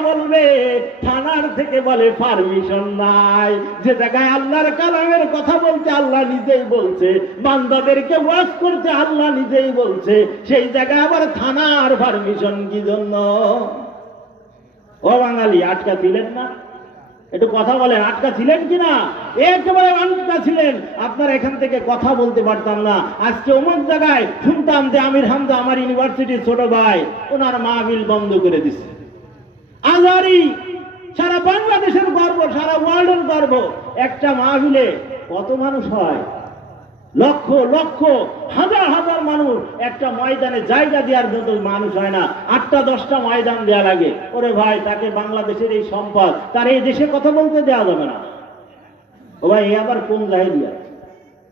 বলবে, থানার থেকে বলে পারমিশন নাই। যে জায়গায় আল্লাহর কালামের কথা বলতে আল্লাহ নিজেই বলছে। বান্দাদেরকে ওয়াজ করতে আল্লাহ নিজেই বলছে। সেই জায়গায় আবার থানার পারমিশন কি জন্য? ও বাঙালি, আটকা ছিলেন না? একটু কথা বলেন, আটকা ছিলেন কি না একেবারে আটকা ছিলেন। আপনার এখান থেকে কথা বলতে পারতাম না। আজকে অমুক জায়গায়, শুনতাম যে আমির হামদা আমার ইউনিভার্সিটির ছোট ভাই, ওনার মাহবিল বন্ধ করে দিছে। আজারি, সারা বাংলাদেশের গর্ব, সারা ওয়ার্ল্ডের গর্ব। একটা মাহবিলে কত মানুষ হয়? লক্ষ লক্ষ, হাজার হাজার মানুষ। একটা ময়দানে জায়গা দেওয়ার মতো মানুষ হয় না। আটটা, দশটা ময়দান দেওয়া লাগে। ওরে ভাই, তাকে বাংলাদেশের এই সম্পদ, তার এই দেশে কথা বলতে দেওয়া যাবে না। ও ভাই, এ আবার কোন জাহেলিয়া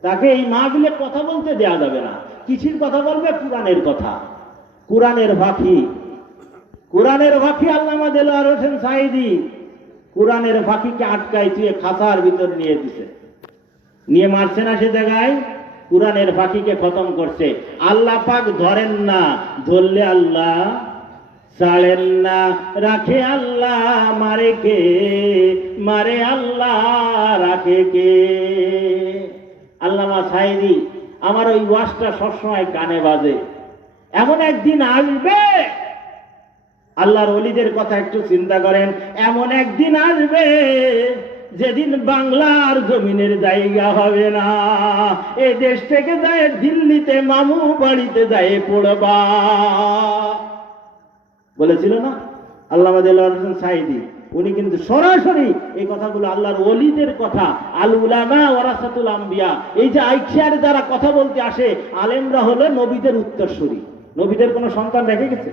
তাকে এই মাহবিলে কথা বলতে দেওয়া যাবে না। কিসির কথা বলবে? কোরআনের কথা। কোরআনের ভাখি কোরআনের ভাখি আল্লামা দেলোয়ার হোসেন সাইদি কোরআনের ভাখিকে আটকাই তুই খাসার ভিতর নিয়ে দিছে। নিয়ে মারছে না সে জায়গায়, কোরআনের পাখিকে খতম করছে। আল্লাহ পাক ধরেন না, ধরলে আল্লাহ ছাড়েন না। রাখে আল্লাহ মারে কে, মারে আল্লাহ রাখে কে? আল্লামা সাইদি আমার ওই ওয়াজটা সবসময় কানে বাজে। এমন একদিন আসবে আল্লাহর অলিদের কথা একটু চিন্তা করেন। এমন একদিন আসবে যেদিন বাংলার জমিনের জায়গা হবে না। এ দেশ থেকে যায় দিল্লিতে মামু বাড়িতে যায় পড়বা। বলেছিল না? আল্লাহ সাইদি উনি কিন্তু সরাসরি এই কথাগুলো আল্লাহর অলিদের কথা, আল উলামা ওরাসাতুল আম্বিয়া, এই যে আইখিয়ার যারা কথা বলতে আসে, আলেমরা হলো নবীদের উত্তরসূরি। নবীদের কোনো সন্তান রেখে গেছে?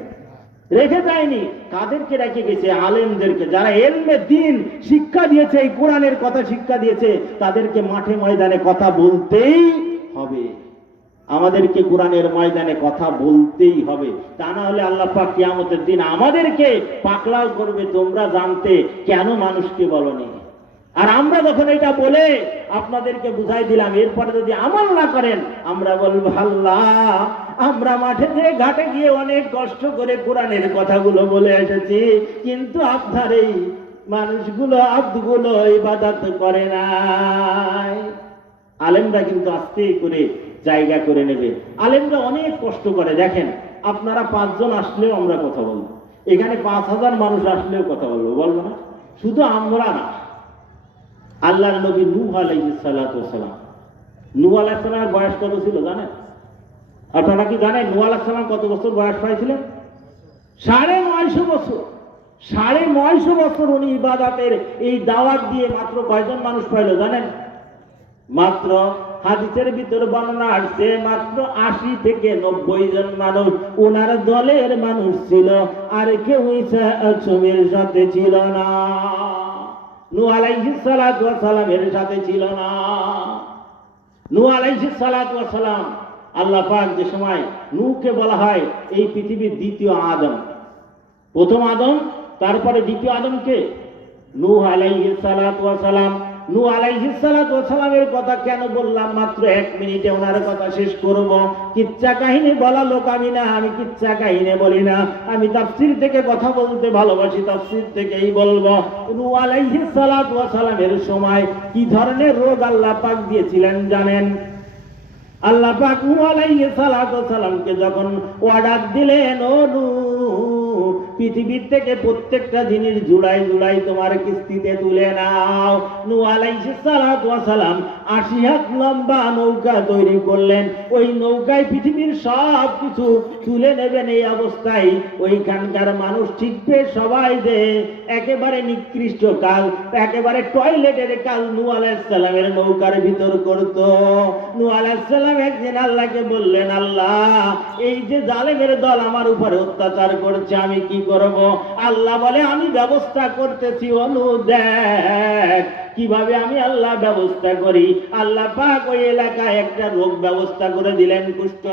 রেখে যায়নি। কাদেরকে রেখে গেছে? আলেমদেরকে। যারা এলমে দিন শিক্ষা দিয়েছে, এই কোরআনের কথা শিক্ষা দিয়েছে, তাদেরকে মাঠে ময়দানে কথা বলতেই হবে। আমাদেরকে কোরআনের ময়দানে কথা বলতেই হবে। তা না হলে আল্লাহ পাক কিয়ামতের দিন আমাদেরকে পাকলাও করবে, তোমরা জানতে কেন মানুষকে বলনি? আর আমরা যখন এটা বলে আপনাদেরকে বুঝাই দিলাম, এরপরে যদি আমল না করেন, আমরা বলব, আল্লাহ আমরা মাঠে ঘাটে গিয়ে অনেক কষ্ট করে কোরআনের কথাগুলো বলে এসেছি, কিন্তু আপনার এই মানুষগুলো আব্দগুলো ইবাদত করে নাই। আলেমরা কিন্তু আস্তে করে জায়গা করে নেবে। আলেমরা অনেক কষ্ট করে, দেখেন, আপনারা পাঁচজন আসলেও আমরা কথা বলব। এখানে পাঁচ হাজার মানুষ আসলেও কথা বলব বলব না। শুধু আমরা না, আল্লাহর নবী নূহ আলাইহিস ওয়াসালাম নূহ আলাইহিস সালামের বয়স কত ছিল জানেন? আপনারা কি জানেন নু সালাম কত বছর বয়স পাইছিলেন? সাড়ে নয়শো বছর। সাড়ে নয়শো বছর উনি ইবাদাতের এই দাওয়াত দিয়ে মাত্র কয়জন মানুষ পাইল জানেন? মাত্র হাদিসের ভিতরে বর্ণনা আসছে, মাত্র আশি থেকে নব্বই জন মানুষ ওনার দলের মানুষ ছিল, আর কেউ ছবির সাথে ছিল না। নু আলাইহিস সালাতু ওয়াস সালামের সাথে ছিল না। নু সালাম আল্লাহ পাক যে সময় নূকে বলা হয়, এই পৃথিবীর দ্বিতীয় আদম। প্রথম আদম, তারপরে দ্বিতীয় আদমকে নূ আলাইহিস সালাতু ওয়াস সালামের কথা কেন বললাম? মাত্র এক মিনিটে ওনার কথা শেষ করব। কিচ্ছা কাহিনী বলা লোক আমি না, আমি কিচ্ছা কাহিনী বলি না। আমি তাফসীর থেকে কথা বলতে ভালোবাসি, তাফসীর থেকেই বলব। নূ আলাইহিস সালাতু ওয়াস সালামের সময় কি ধরনের রোগ আল্লাহ পাক দিয়েছিলেন জানেন? আল্লাহ পাক নূহ আলাইহিস সালাতু সালামকে যখন অর্ডার দিলেন ও নূহ পৃথিবীর থেকে প্রত্যেকটা জিনিস জুড়াই জুড়াই তোমার কিস্তিতে তুলে নাও। নু সালাম আশি হাত লম্বা নৌকা তৈরি করলেন। ওই নৌকায় পৃথিবীর সব কিছু তুলে নেবেন এই অবস্থায়। ওইখানকার মানুষ ঠিকবে সবাই যে একেবারে নিকৃষ্ট কাজ একেবারে টয়লেটের কাল নু সালামের নৌকার ভিতর করত। নু সালাম একদিন আল্লাহকে বললেন, আল্লাহ, এই যে জালেমের দল আমার উপরে অত্যাচার করছে আমি কি করব? আল্লাহ বলে, আমি ব্যবস্থা করতেছি, অনু দেখ। কীভাবে আমি আল্লাহ ব্যবস্থা করি? আল্লাহ পাক ওই এলাকায় একটা রোগ ব্যবস্থা করে দিলেন, কুষ্ঠ